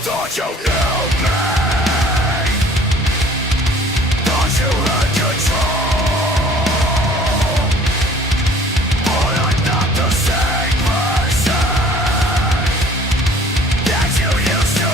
thought you knew me, thought you had control, but I'm not the same person that you used to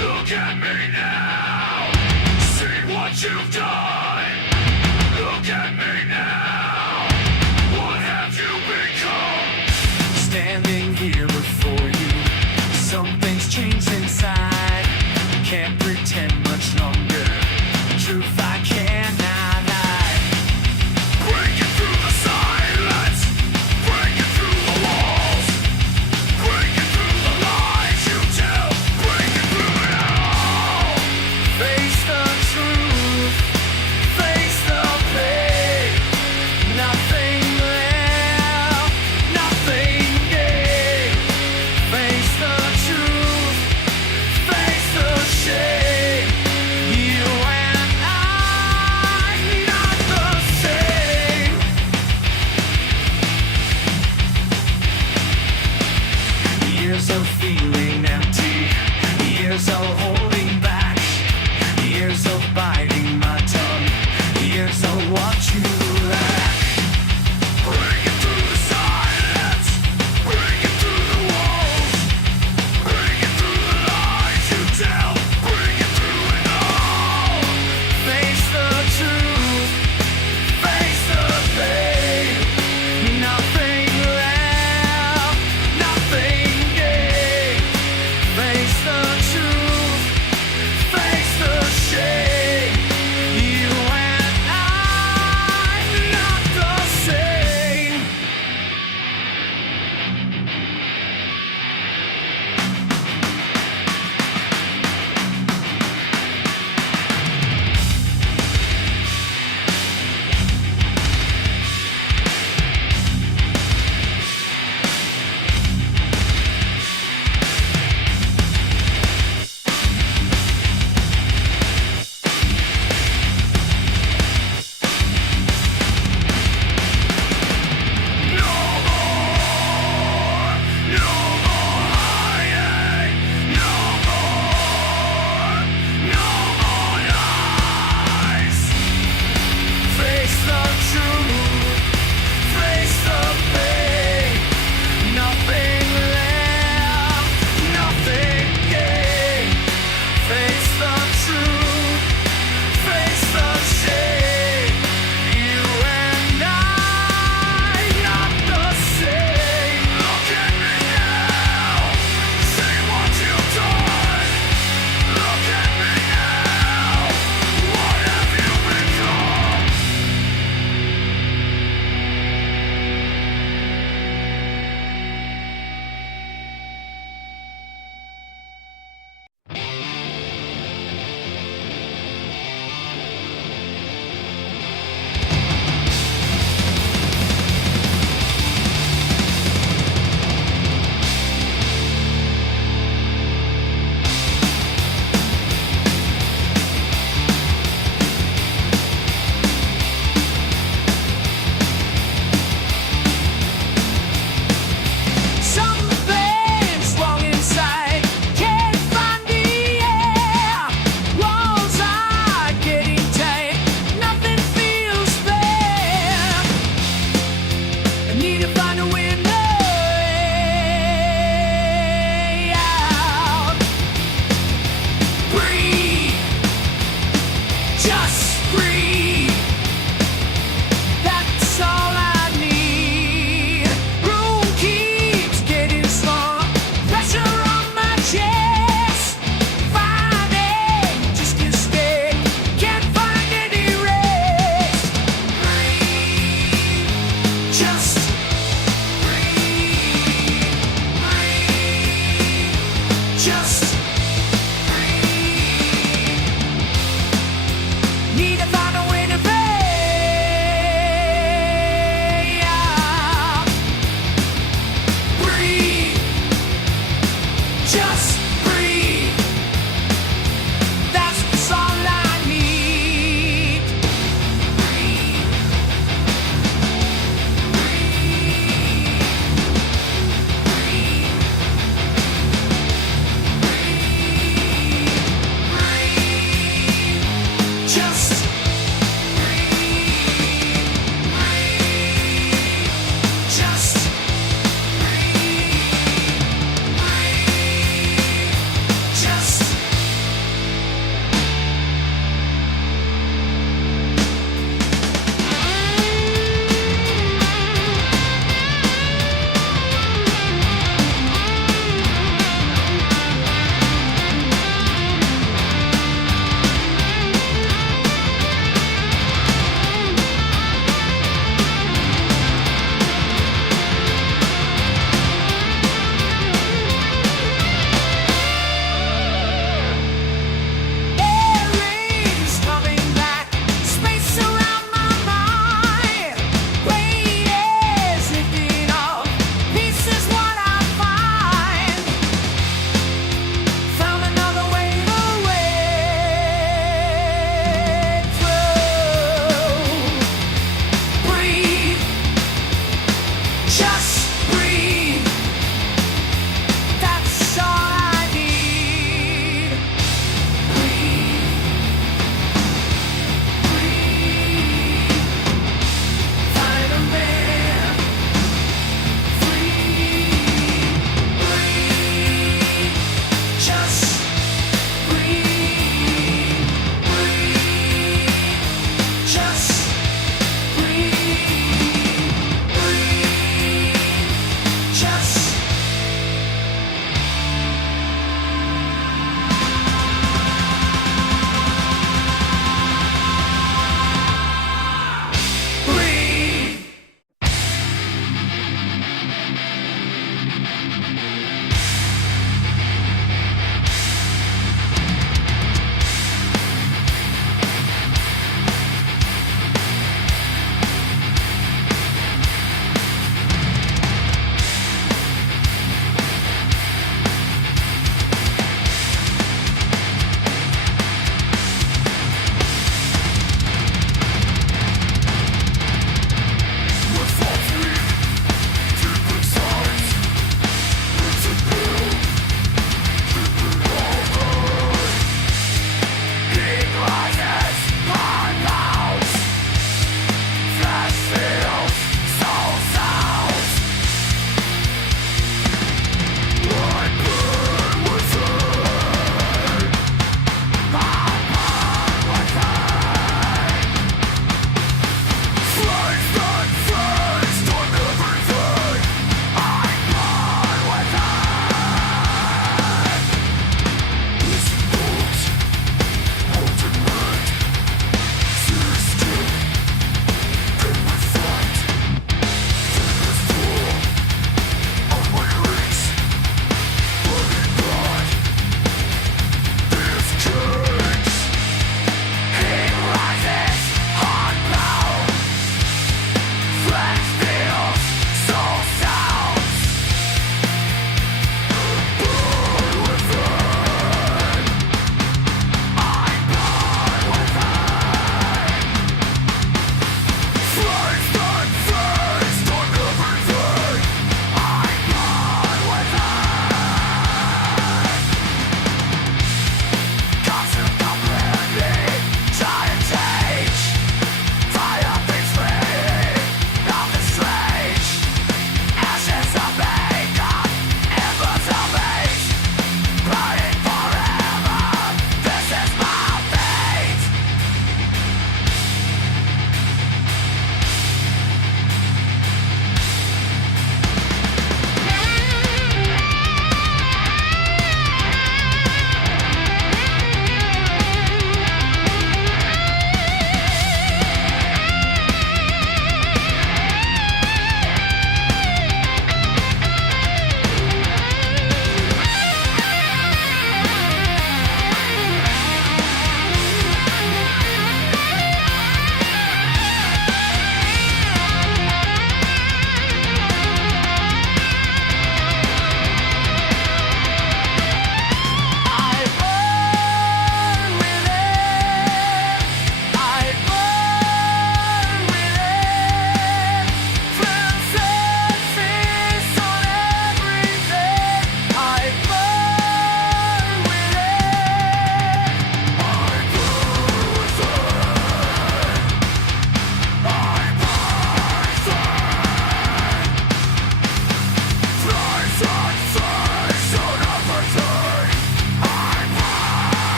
look at me now, see what you've done. Look at me now, what have you become? Standing here before you, something's changed inside. Can't pretend much longer, truth I cannot hide. Breaking through the silence, breaking through the walls, breaking through the lies you tell, breaking through it all. Face the truth, face the pain. Nothing left, nothing gained. Face the truth, face the shame. You and I, not the same. Years of feeling empty, years of holding back, years of biting my tongue, years of what you lack. Breaking through the silence, breaking through the walls, breaking through the lies you tell, breaking through it all. Face the truth, face the pain. Nothing left, nothing gained. Face the truth, conscious.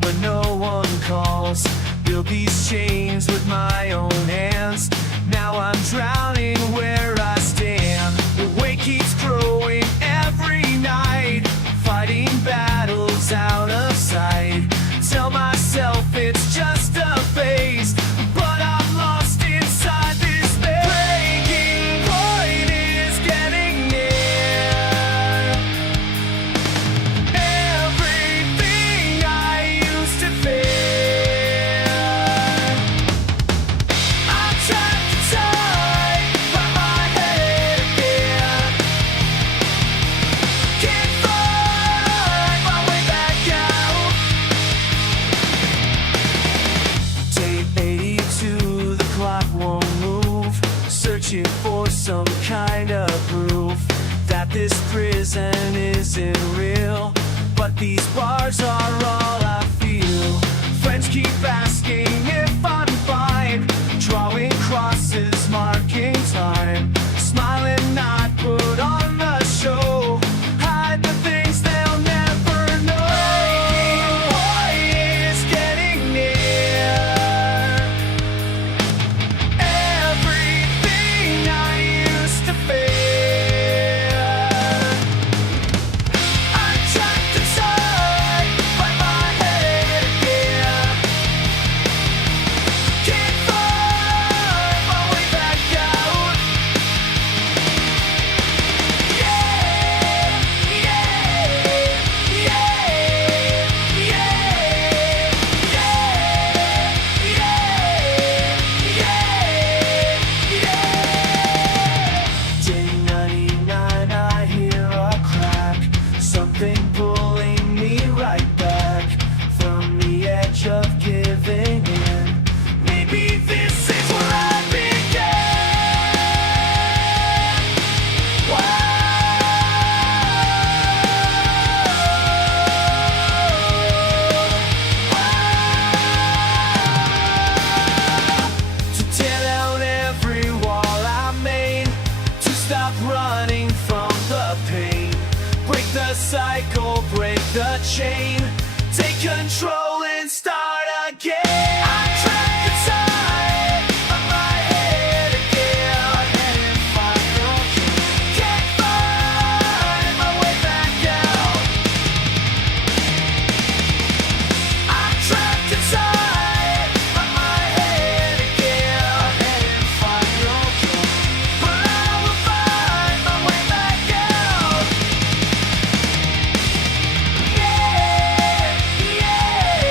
but no one calls. Build these chains with my own hands. Now I'm drowning where I stand. The weight keeps growing every night, fighting battles out of sight. Tell myself it's just a phase, but I'm lost inside this space. Breaking point is getting near. Everything I used to fear, I'm trapped tight by my head. searching for some kind of proof that this prison isn't real. But these bars are all I feel. Friends keep asking if I'm fine, drawing crosses, marking time, smiling not put on the show, hide the things they'll never know. Breaking point is getting near. Everything I used to fear, I'm trapped inside by my head again. Can't find my way back out. Day 99, I hear a crack, something pulling me right back from the edge of giving in. Maybe this is where I began. To tear down every wall I made, to stop running from the pain, break the cycle, break the chain, take control and start again. I'm trapped inside of my head again, and find control. Can't find my way back out. I'm trapped inside of my head again, and find control. But I will find my way back out. Yeah, yeah.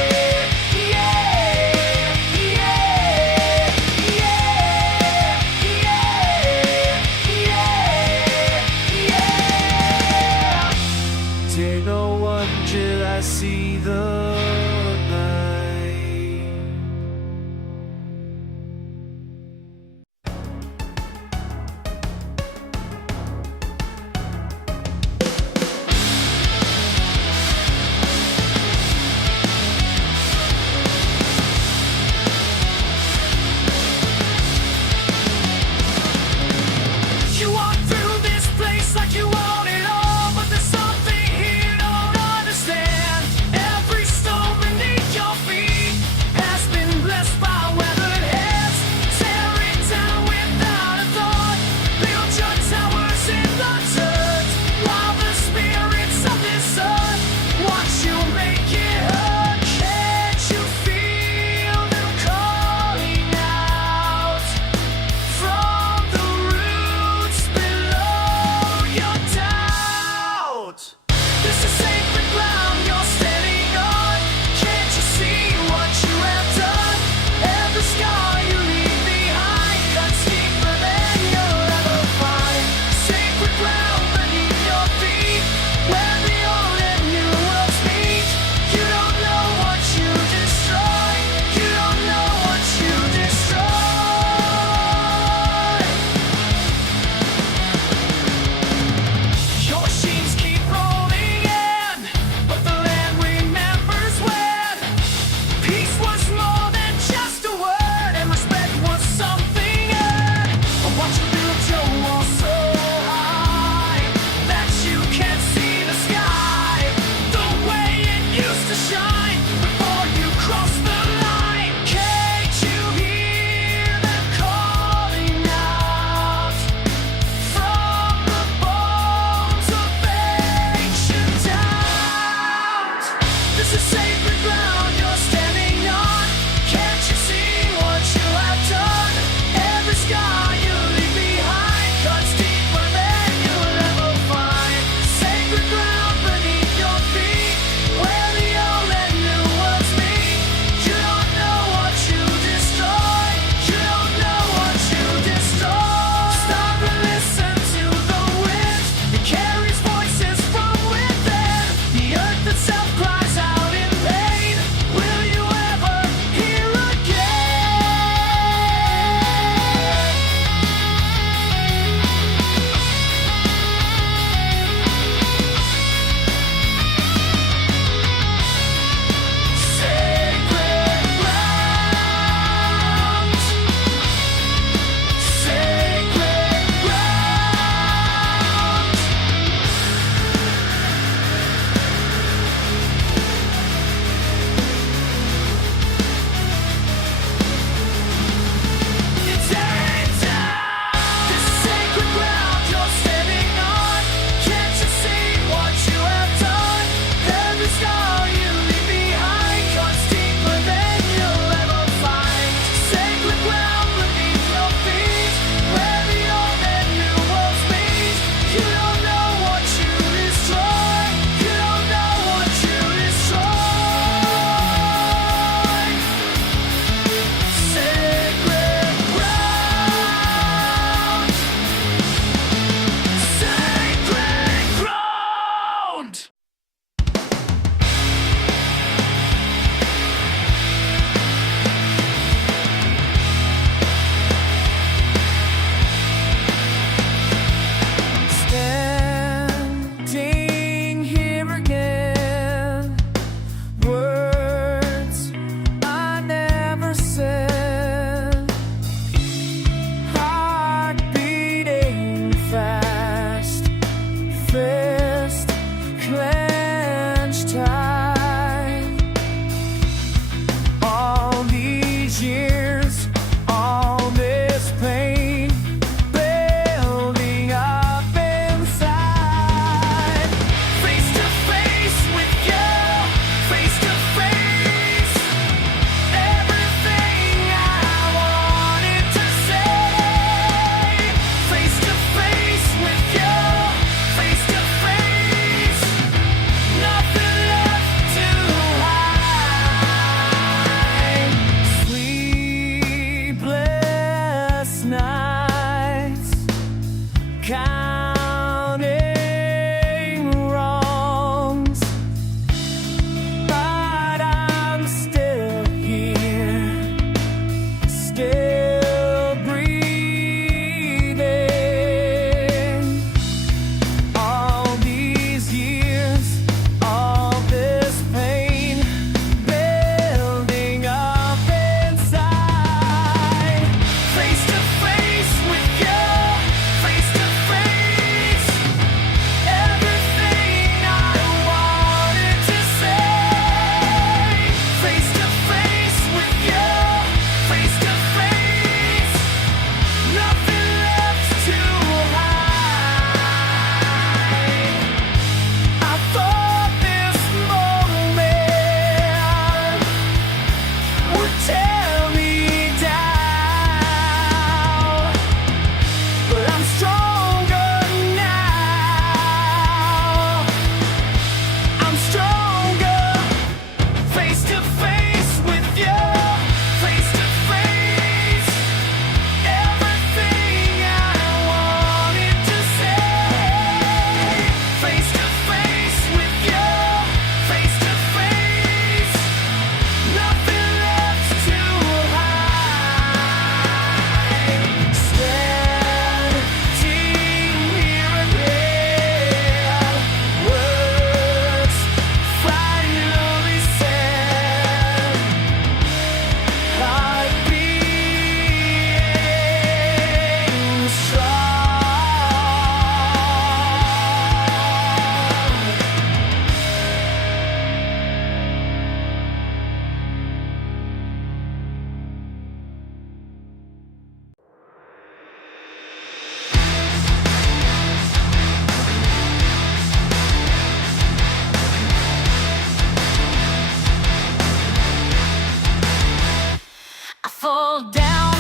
I fall down,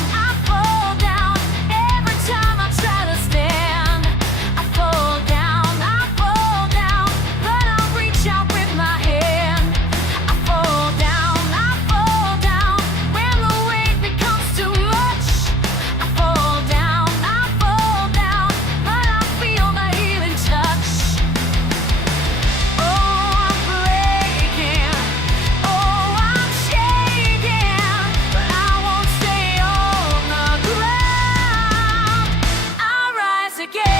every time I try to stand. I fall down, but I'll reach out with my hand. I fall down, when the weight becomes too much. I fall down, but I feel the healing touch. Oh, I'm breaking, oh, I'm shaking, but I won't stay on the ground. I rise again,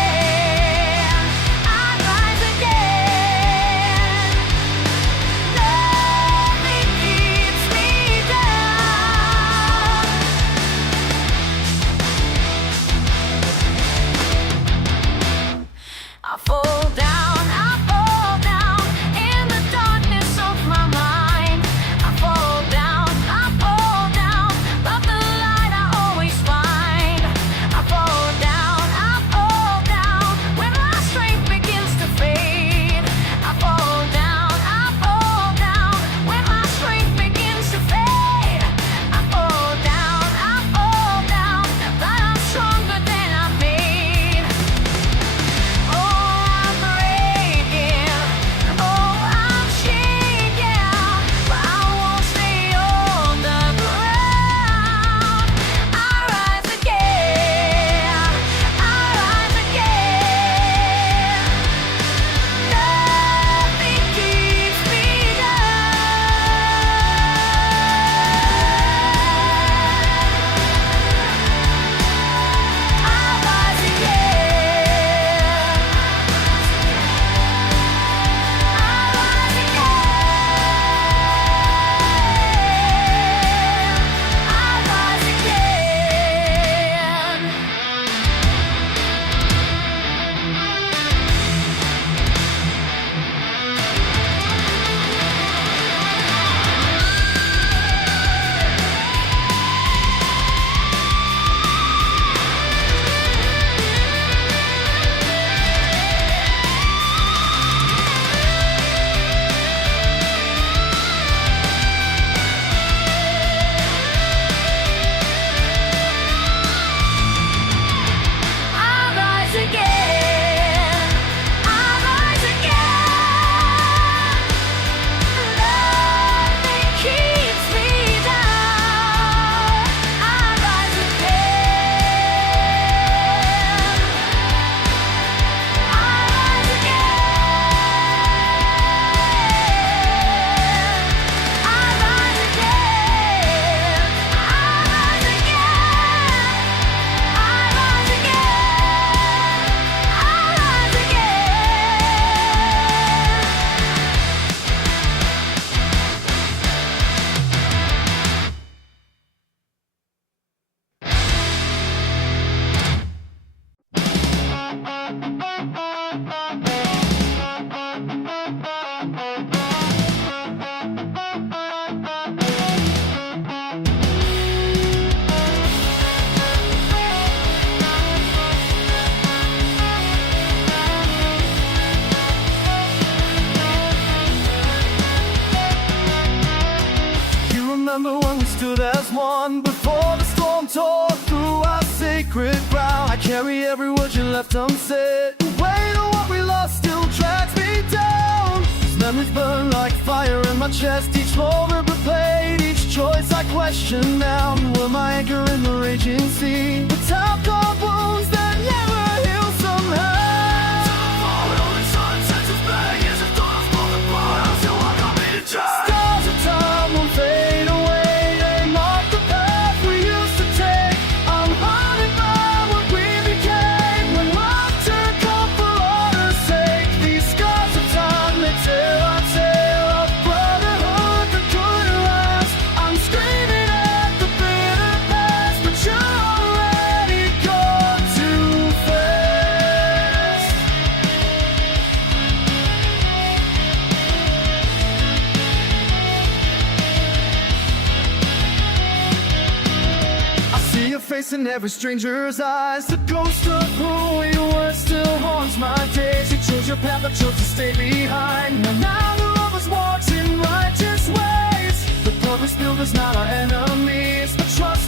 I rise again. Nothing keeps me down. I fall down in the darkness of my mind. I fall down, but the light I always find. I fall down, when my strength begins to fade. I fall down, when my strength begins to fade. I fall down, but I'm stronger than I'm made. Oh, I'm breaking, oh, I'm shaking, but I won't stay on the ground. I rise again, I rise again. Nothing keeps me down. I rise again. You remember when we stood as one before the storm tore through our sacred ground? I carry every word you left unsaid. The weight of what we lost still tracks me down. These memories burn like fire in my chest. Each moment replayed, each choice I question now. You were my anchor in the raging sea. The top guard wounds that never heal somehow. Stars of time will fade away. They mark the path we used to take. I'm haunted by what we became when love turned cold for honor's sake. These scars of time, they tell our tale of brotherhood that couldn't last. I'm screaming at the bitter past, but you're already gone too fast. I see your face in every stranger's eyes. The ghost of who we were still haunts my days. You chose your path, I chose to stay behind. And now the lovers walks in righteous ways. The blood we spilled is not our enemies, but trust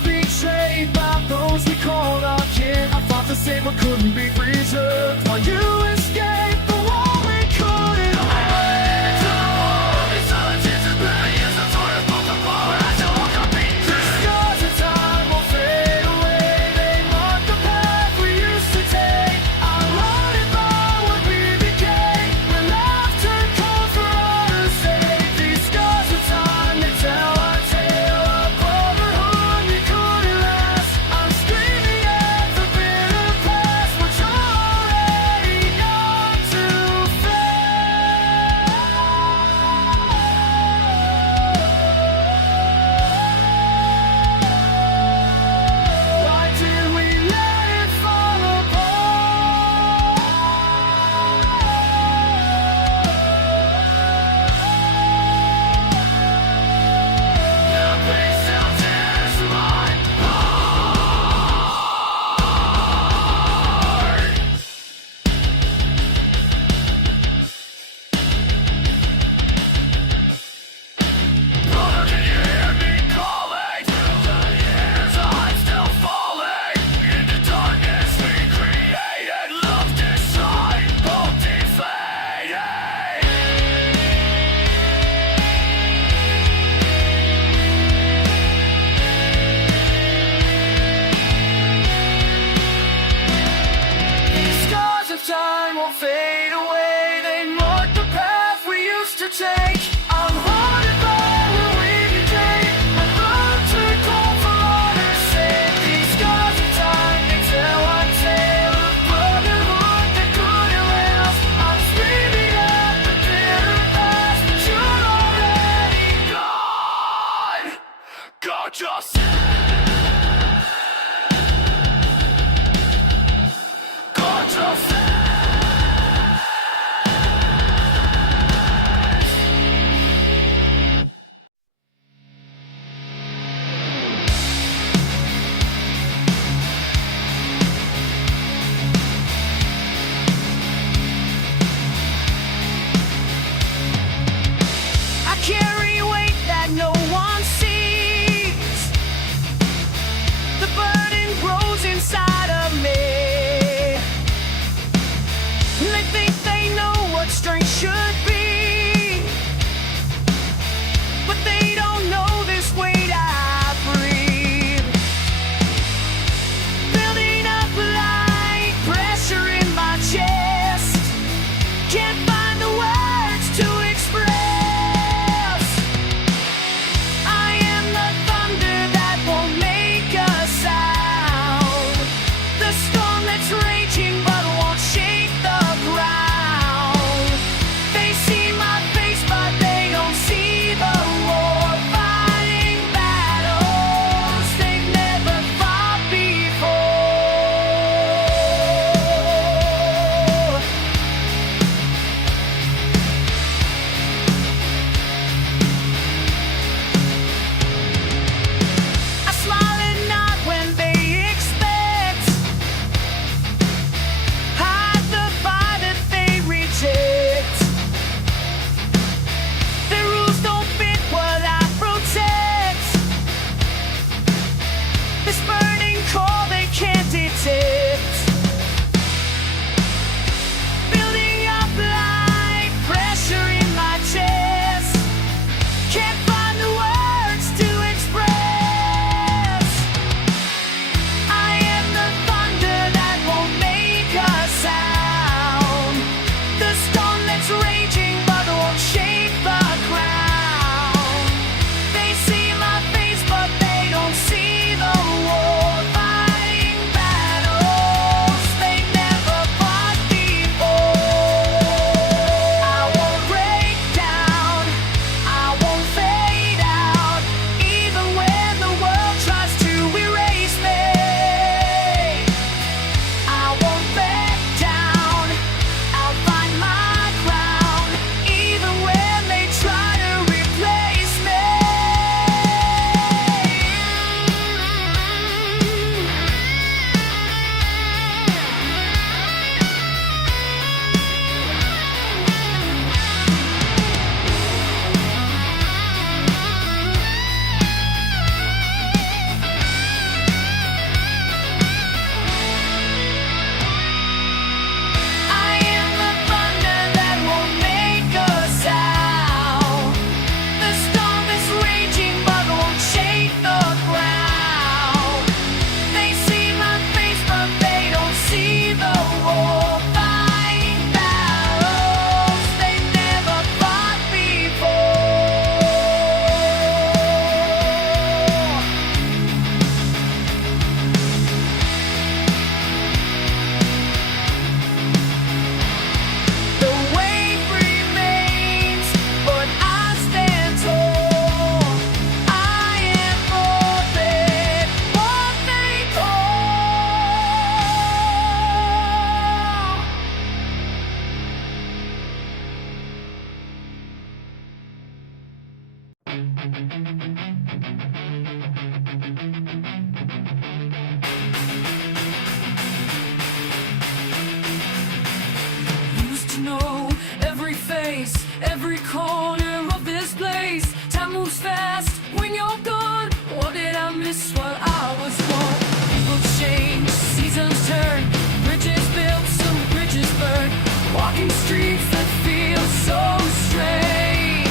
every corner of this place. Time moves fast when you're gone. What did I miss while I was gone? People change, seasons turn, bridges built, some bridges burned. Walking streets that feel so strange.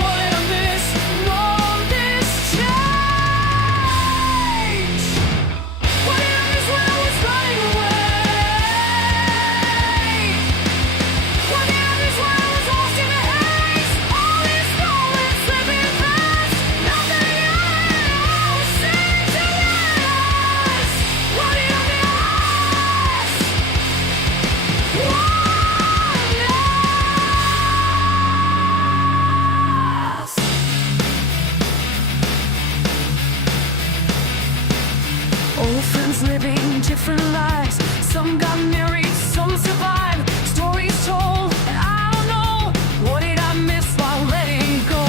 What did I miss in all this change? What did I miss when I was running away? What did I miss when I was lost in the haze? All these moments slipping past, nothing else seemed to last. What did I miss? What? Old friends living different lives. Some got married, some survived. Stories told, and I don't know. What did I miss while letting go?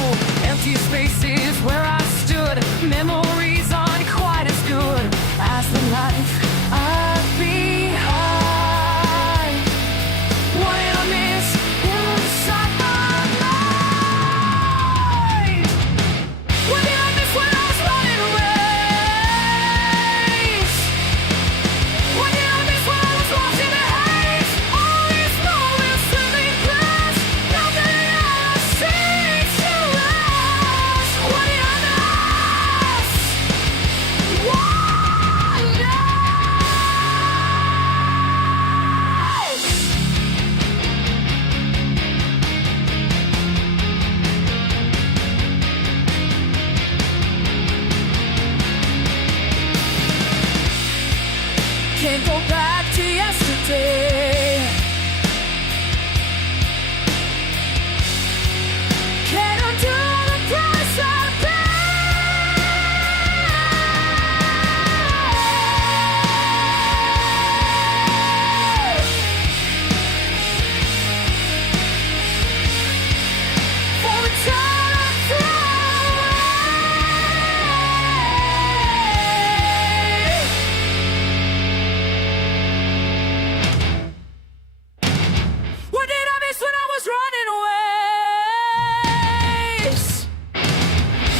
Empty spaces where I stood. Memories aren't quite as good as the life I've behind. What did I miss inside my mind? What did I miss when I was running away? What did I miss when I was lost in the haze? All these moments slipping past, nothing else seems to last. What did I miss? What did I miss? Can't go back to yesterday. Can't undo the price I paid. For the time I threw away. What did I miss when I was running away?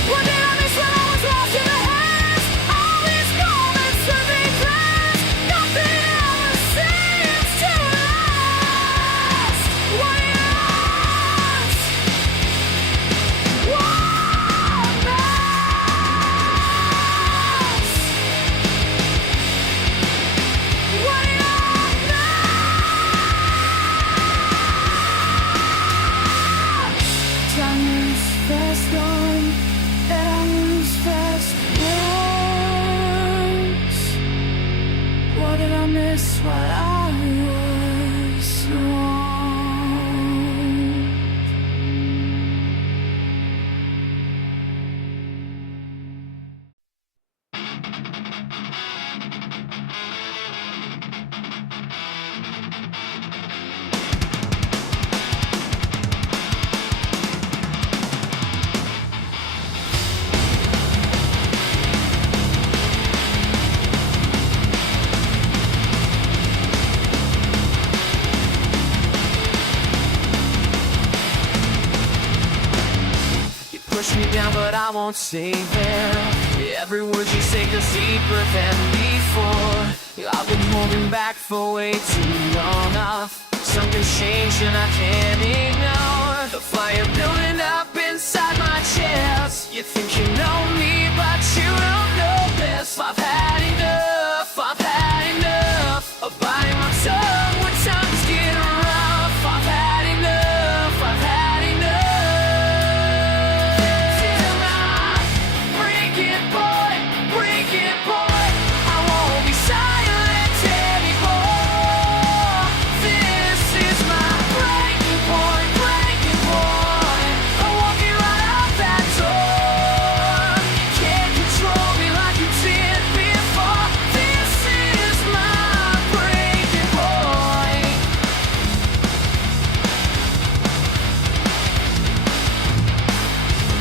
What did I miss when I was lost in the haze? All these moments slipping past, nothing else seems to last. What did I miss? What miss? What did I miss? Time moves fast on, and I lose fast once. What did I miss while I was wrong? You push me down, but I won't stay there. Every word you say goes deeper than before. I've been holding back for way too long. Something's changed and I can't ignore the fire building up inside my chest. You think you know me, but you don't know this. I've had enough, I've had enough of biting my tongue when times get rough. I've had enough, I've had enough. Till my breaking boy, I won't be silent anymore. This is my breaking point. I'm walking right out that door. You can't control me like you did before. This is my breaking point.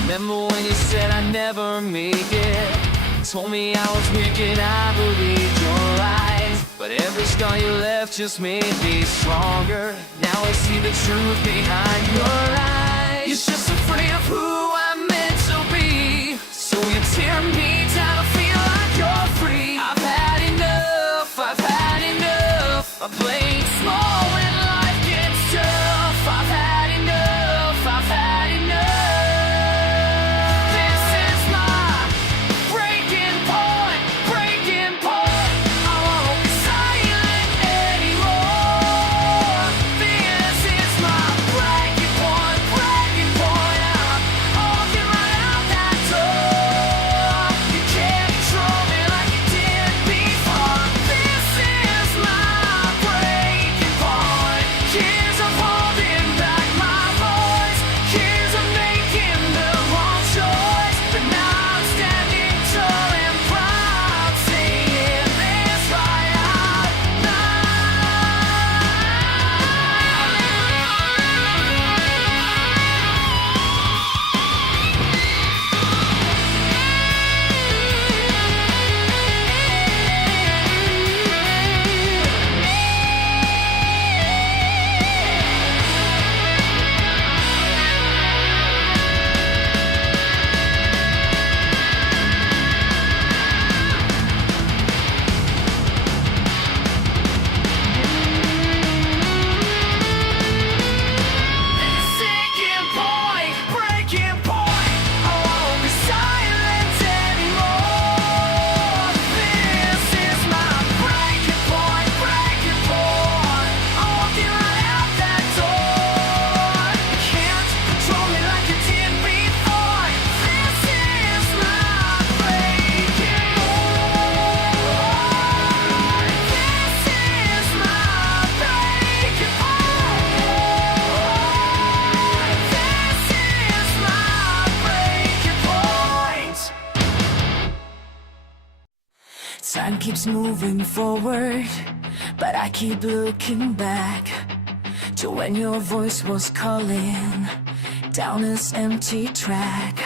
Remember when you said I'd never make it? Told me I was wicked, I believed your lies. But every scar you left just made me stronger. Now I see the truth behind your lies. You're just afraid of who I'm meant to be, so you tear me down to feel like you're free. I've had enough, I've had enough of playing small when life gets tough. I've had enough, I've had enough. This is my breaking point, breaking point. I won't be silent anymore. This is my breaking point, breaking point. I'm walking right out that door. You can't control me like you did before. This is my breaking point. Years of holding back my voice, years of making the wrong choice, but now I'm standing tall and proud, saying this right out breaking point. I won't be silent anymore. This is my breaking point, breaking point. I'm walking right out that door. You can't control me like you did before. This is my breaking point. This is my breaking point. This is my breaking point. Time keeps moving forward, but I keep looking back to when your voice was calling down this empty track.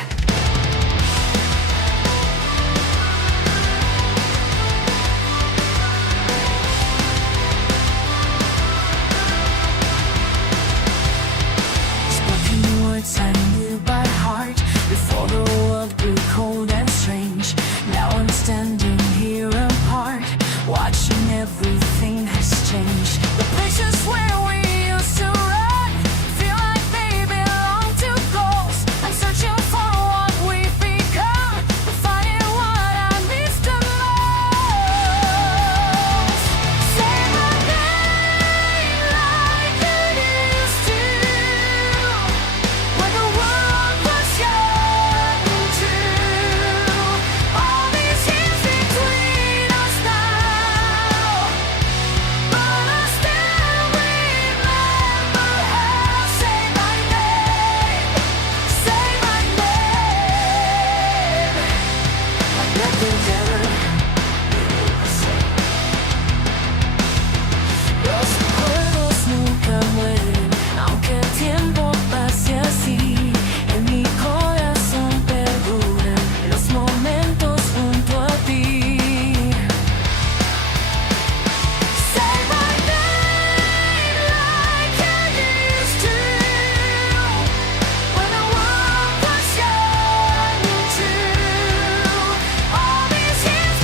Spoken words I knew by heart before the world grew cold and strange. Now I'm standing here apart, watching everything has changed. The places where we used to run feel like they belong to ghosts. I'm searching for what we've become, but finding what I miss the most. Say my name like you used to, when the world was young and true. All these years between us now, but I still remember how. Say my name, say my name. Like nothing's ever been the same. Los recuerdos nunca mueren, aunque el tiempo pase así. En mi corazón perduran los momentos junto a ti. Say my name like you used to, when the world was young and true. All these years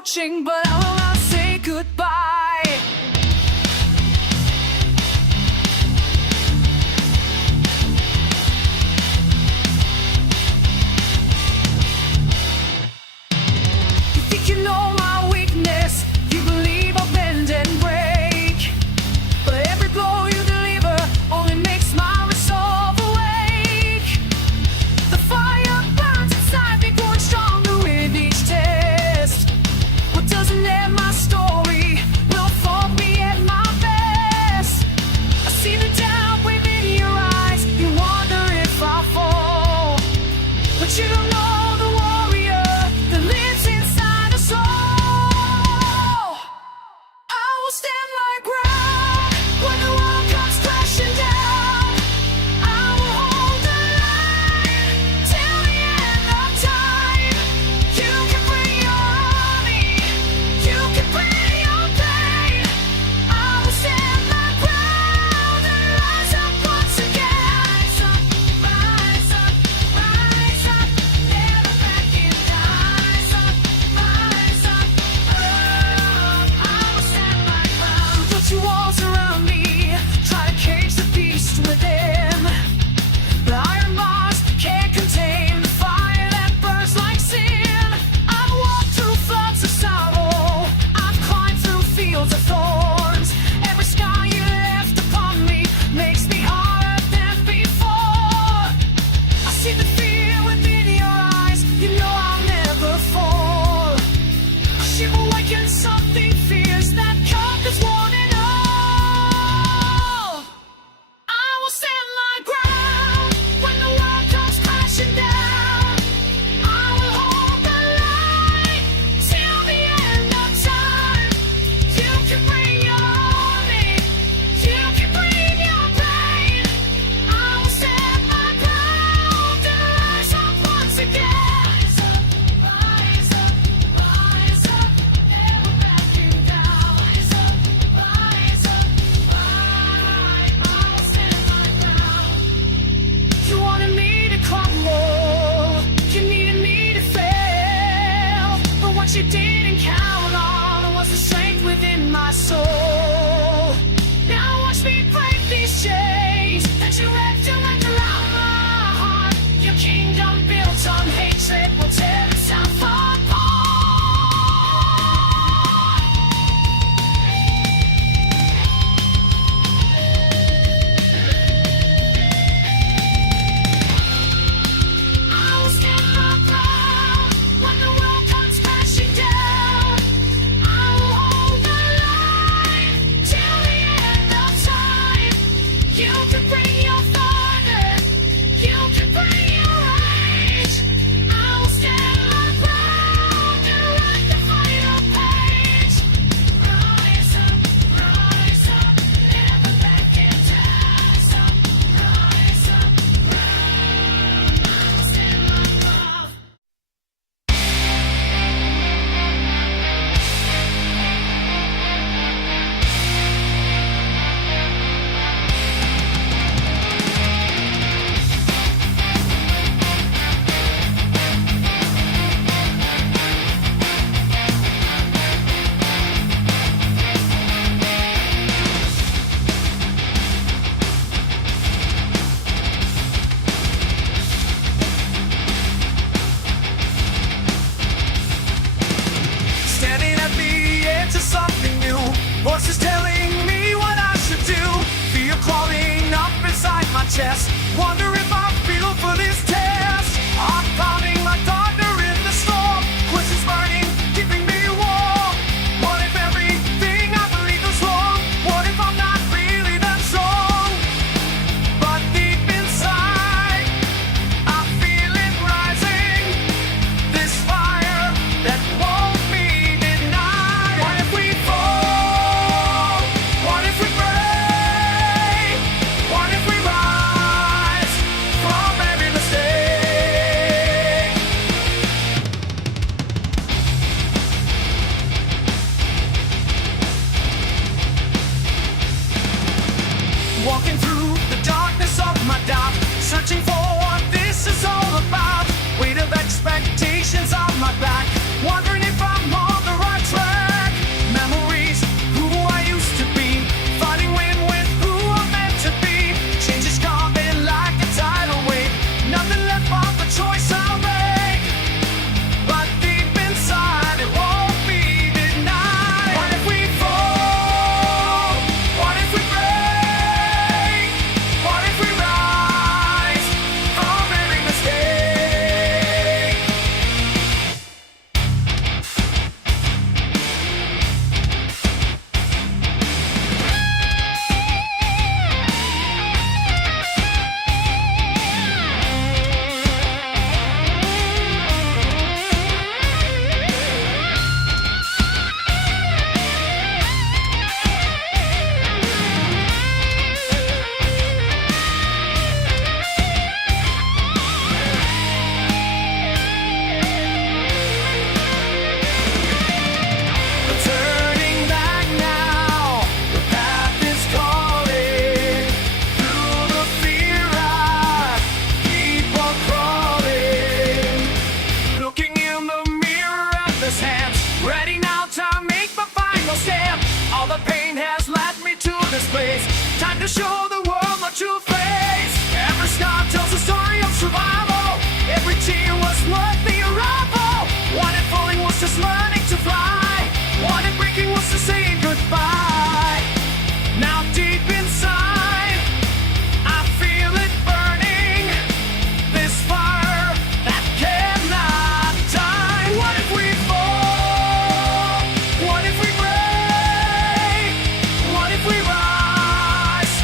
approaching, but I'll say goodbye. You think you know my weakness, you believe I'll bend and break, but every blow you deliver only makes my resolve awake. The fire burns inside me, growing stronger with each test. What doesn't end my story will fold me at my best. I see the doubt within your eyes, you wonder if I'll fall, but you don't know the warrior that lives inside us all. I will stand my ground when the world comes crashing down. I will hold the line till the end of time. You can bring your army, you can bring your pain. I will stand my ground and rise up once again. Rise up, rise up, never backing down. Rise up, rise up, I will stand my ground. Put your walls around me, try to cage the beast within. The iron bars can't contain the fire that burns like sin. I've walked through floods of sorrow, I've climbed through fields of thorns. Every scar you left upon me makes me harder than before. I see the fear within your eyes, you know I'll never fall. She will awaken something fierce that conquers one and all. I will stand my ground when the world comes crashing down. I will hold the line till the end of time. You can bring your army, you can bring your pain. I will stand my ground and rise up once again. Rise up, rise up, never backing down. Rise up, rise up, I will stand my ground. You wanted me to crumble, you needed me to fail, but what you didn't count on was the strength within my soul. Now watch me break these chains that you wrapped around my heart. Your kingdom built on hatred will tear itself apart. I will stand my ground when the world comes crashing down. I will hold the line till the end of time. You can bring your thunder, you can bring your rage. I will stand my ground and write the final page. Rise up, never backing down. Rise up, rise up, I will stand my ground. Standing at the edge of something new, voices telling me what I should do. Fear crawling up inside my chest, wonder if I'm built for this test. I'm pounding like thunder in the storm, questions burning, keeping me warm. What if everything I believe is wrong? What if I'm not really that strong? But deep inside, I feel it rising, this fire that won't be denied. What if we fall? What if we break? What if we rise? All the pain has led me to this place. Time to show the world my true face. Every scar tells a story of survival. Every tear was worth the arrival. Wanted falling was just learning to fly. Wanted breaking was just saying goodbye. Now deep inside, I feel it burning. This fire that cannot die. What if we fall? What if we break? What if we rise?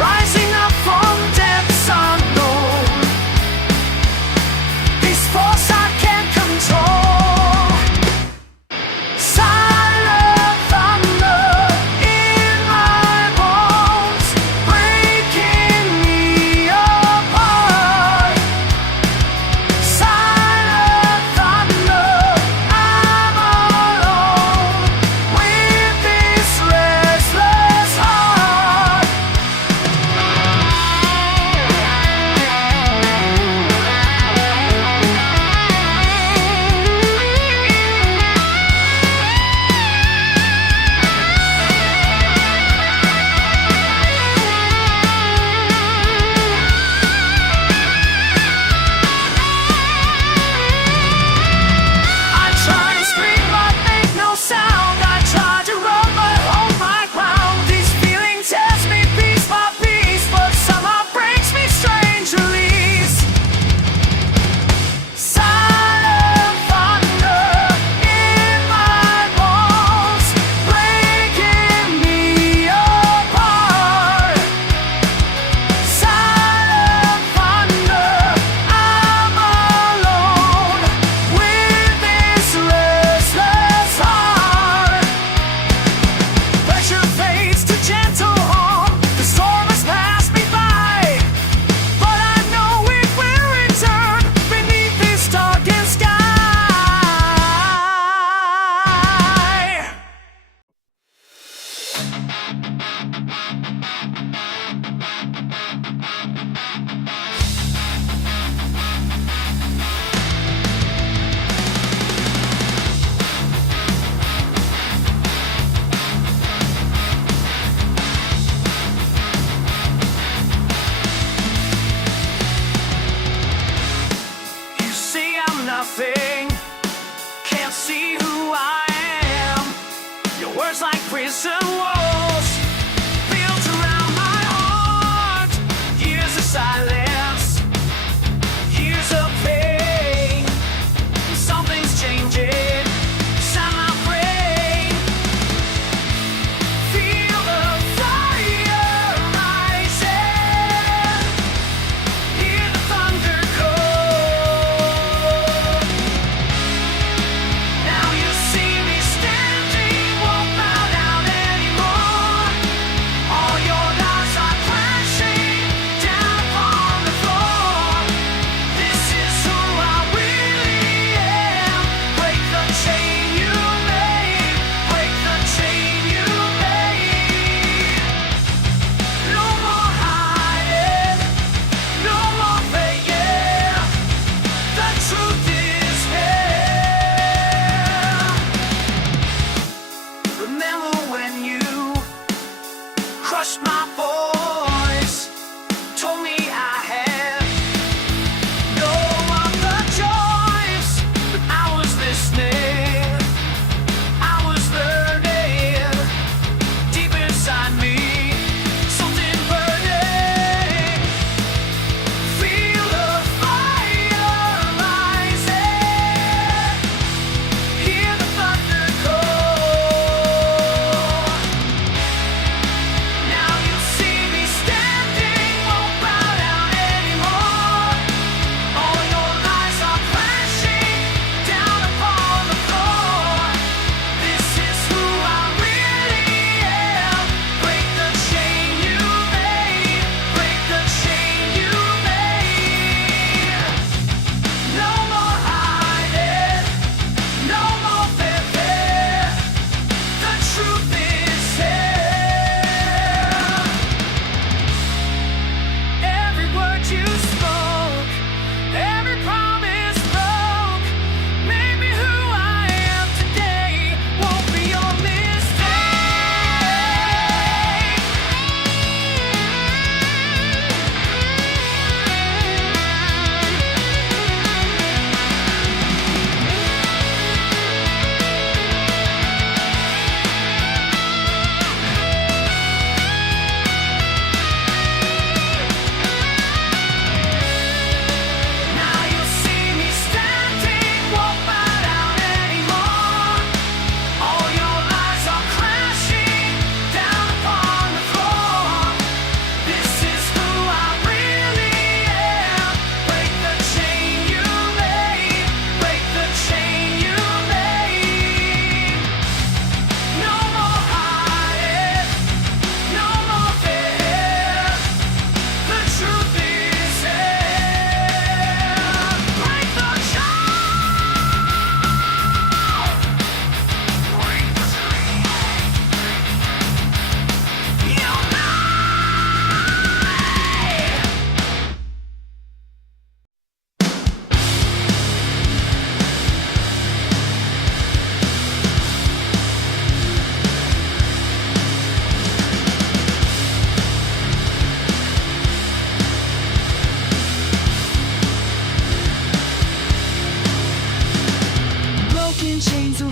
rising up from depths unknown. This force I can't control. Silent thunder in my bones, breaking me apart. Silent thunder, I'm alone with this restless heart.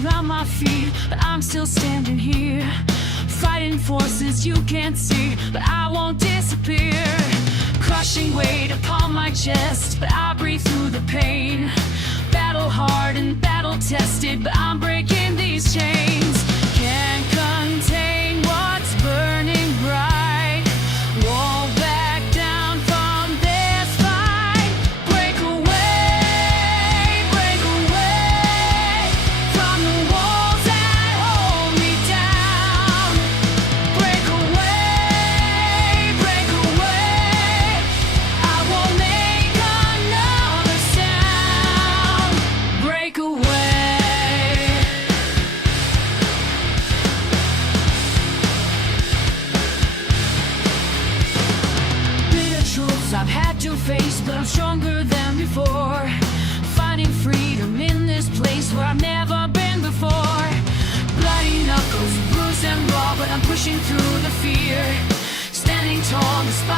around my feet, but I'm still standing here. Fighting forces you can't see, but I won't disappear. Crushing weight upon my chest, but I breathe through the pain. Battle hard and battle tested, but I'm breaking these chains. Can't contain what's burning bright. Won't back down from this fight. Break away from the walls that hold me down. Break away, I won't make another sound. Break away. Bitter truths I've had to face, but I'm stronger than before. Finding freedom in this place where I've never been before. Bloody knuckles, bruised and raw, but I'm pushing through the fear. Standing tall despite